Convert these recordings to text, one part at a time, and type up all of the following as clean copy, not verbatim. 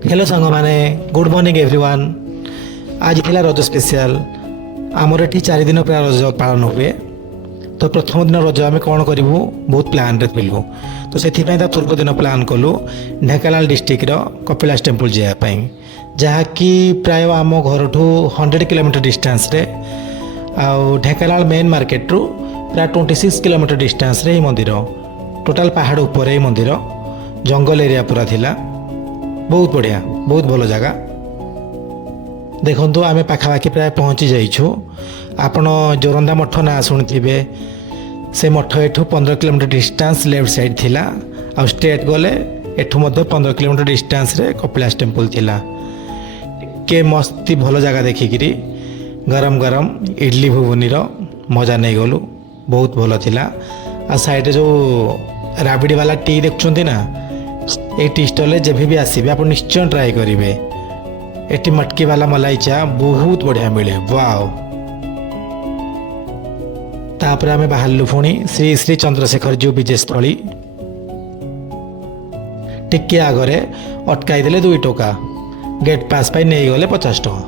Hello सांग मैंने good morning everyone. आज थिला रज स्पेशल आमर एठी 4 दिन प्राय रज पालन हुए। तो प्रथम दिन रज आम कौन करूँ बहुत प्लान थिलु। तो से पूर्व दिन प्लान कलु ढेंकानाल डिस्ट्रिक्टर कपिलास टेम्पल जावाई, जहाँकि प्राय आम घर ठू 100 किलोमीटर डिस्टेंस रे आउ ढेंकानाल मेन मार्केट रु प्राय 26 किलोमीटर डिस्टेंस रे मंदिर। टोटाल पहाड़ ऊपर मंदिर, जंगल एरिया पूरा थिला। बहुत बढ़िया, बहुत भल जगह। देखो आम पाखापाखि प्राय पहुँची जाइछु। आपण जोरंदा मठ ना शुणिथिबे, से मठ एठू 15 किलोमीटर डिस्टेंस लेफ्ट साइड थिला। आ स्ट्रेट गले एठू मध्य 15 किलोमीटर डिस्टेंस रे कपिलास टेम्पल थिला। के मस्ती भल जगह देखिकी गरम गरम इडली घुगुनी मजा नहीं गलु, बहुत भल थिला। आ साइड जो राबिड़ी वाला टी देखुंती ना, ये टी स्टल जब भी आसबे आप निश्चय ट्राए करेंगे। ये मटकी वाला मलाई चा बहुत बढ़िया मिले, वाओ। तापर आमे बाहरलु पुणी श्री श्री चंद्रशेखर जो विजयस्थली। टिके आगरे अटकाई देले 2 टका, गेट पास पाई नहीं गले 50 टका।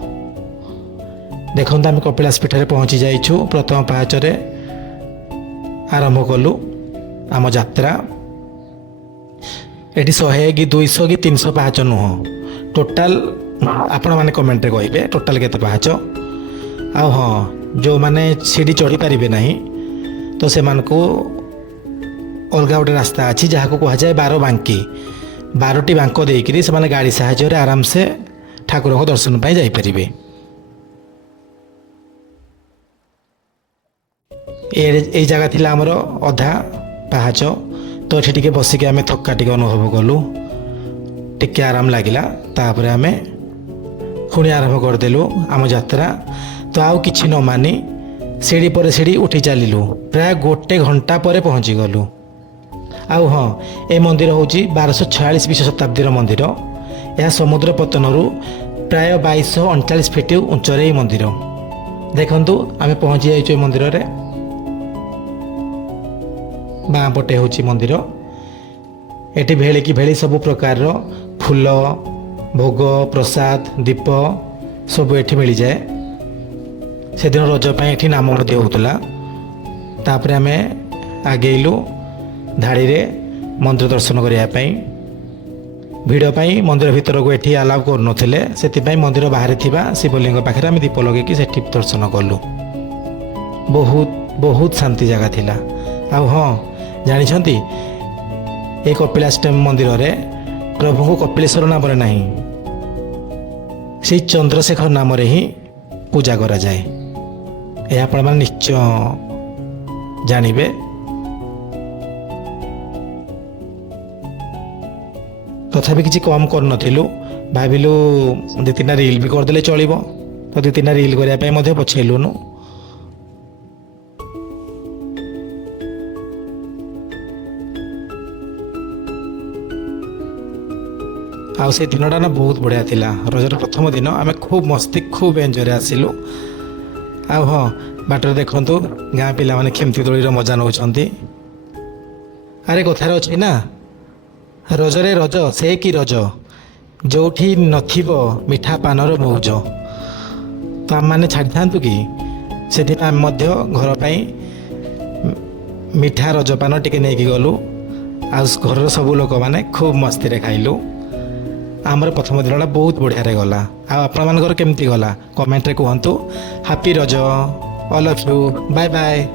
देखो आम कपिलास पीठ पहुँची जाइछु। प्रथम पाहचरे आरंभ कलु आम यात्रा। एटी 100 कि 200 कि 300 पाहाच नुह, टोटाल आपण मैंने कमेंट रे कहिबे टोटाल केते पाहाच। आ हाँ, जो माने सीढ़ी चढ़ी पारिबे नहीं तो से मानको अलगा गोटे रास्ता अच्छी जहाँ को कह जाए 12 बांकी। 12टी बांक देकरी से माने गाड़ी साहाय्य आराम से ठाकुर को दर्शन पाई जाई परिबे। ए जगह थिला हमर अधा पाहाच। तो ये टे बसिक आम थका टे अनुभव कलु, टिके आराम लगिला। तापर आम पुणी आरंभ करदेलु आम यात्रा। तो आउ किछि न मानी सीढ़ी पर सीढ़ी उठी चलू। प्राय 1 घंटा पर पहुँची गलु। आउ हाँ, ए मंदिर हूँ 1246 विश्व शताब्दी मंदिर। यह समुद्र पतनरू प्राय 2239 फीट उच्चरे मंदिर। देखंतु आम पहुँची जाइए मंदिर रे। बाँ पटे हूँ मंदिर। एटी भेली की भेली सब प्रकार फूल, भोग, प्रसाद, दीप सब एठी मिल जाए। से दिन रज एठी नाम मध्य होतला। तापर आमे आगेलु धाड़ी रे मंदिर दर्शन करिया पई। भिड़ पाई मंदिर भीतर को एठी अलाउ कर नथिले, सेति पई मंदिर बाहर थिबा शिवलिंग पाखरे आमे दीप लगे कि सेठी दर्शन कलु। बहुत बहुत शांति जगह थिला। आ हाँ, जानिछंती ए कपिलास मंदिर रे प्रभु को कपिलेश्वर नाम रे नहीं, से चंद्रशेखर नाम रे ही पूजा करा जाए। ए आपण माने निश्चय जानिबे। तथापि किछि कम कर नथिलु, भाबिलु 2-3 रील भी कर देले चलिबो। तो 2-3 रील करिया पय मध्ये पछेलुनु। आउ से दिनटा ना बहुत बढ़िया थिला। रजर प्रथम दिन आम खूब मस्ती खूब एंजॉय आसिलु। आउ हाँ, बाटर देखंतु गाँ पिला माने खेमती दोली मजा नौछंती। अरे कथार अछि ना, रजरे रज से कि रज जोठी नथिबो मिठा पानर मौज। तो आम माने छाड़ी थांतु कि से आम मध्य घर पाई मिठा रजपान टिके नेकी गलु। आ घर सब लोक माने खूब मस्ती रे खाइलु। आमर प्रथम दिन बहुत बढ़िया रे गला। आपण केमती गला कमेंट रे कहतु। Happy Raja, all of you, bye bye.